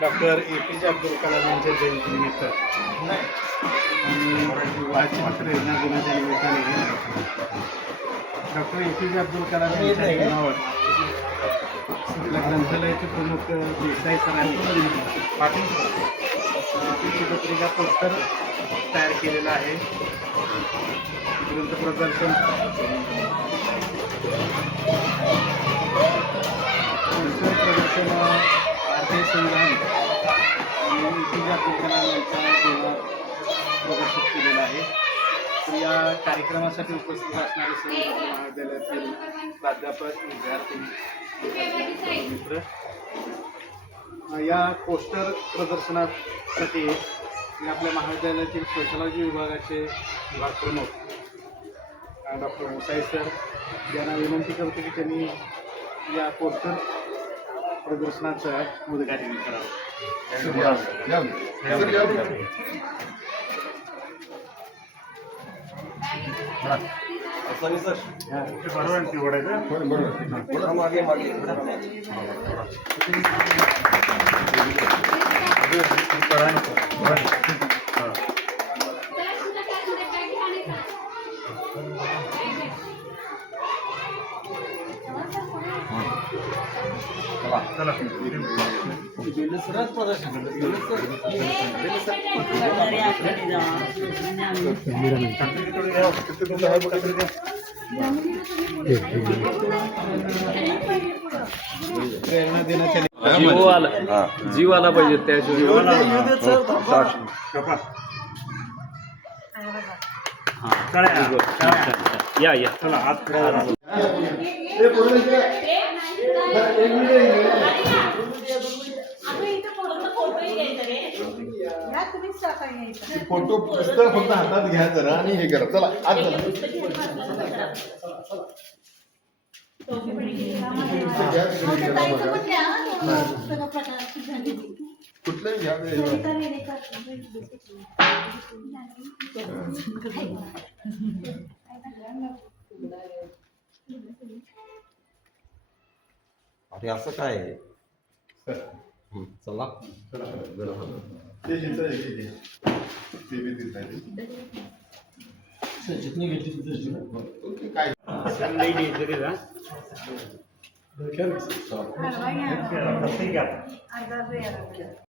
Doctor APJ Abdul Kalam यांच्या जयंतीनिमित्त आणि वाचित्र योजना दिनाच्या निमित्ताने डॉक्टर APJ अब्दुल कलाम यांच्या नावावर आपल्या ग्रंथालयाचे प्रमुख देसाई सरांनी पत्रिका पोस्टर तयार केलेला आहे. ग्रंथ प्रदर्शन भारतीय संविधान आणि APJ अब्दुल कलाम यांच्या जीवनात प्रदर्शित केलेलं आहे. तर या कार्यक्रमासाठी उपस्थित असणारे सर्व महाविद्यालयातील प्राध्यापक विद्यार्थी मित्र या पोस्टर प्रदर्शनासाठी मी आपल्या महाविद्यालयातील सोशलॉजी विभागाचे विभाग प्रमुख डॉक्टर मुसाई सर यांना विनंती करतो की त्यांनी या पोस्टर प्रदर्शनाचं उद्घाटन करावं. जीव आला पाहिजे त्याशिवाय या या फोटो पुस्तक फक्त हातात घ्या जरा आणि हे करा. चला आज कुठलंही घ्या. अरे असं काय आहे? चला काय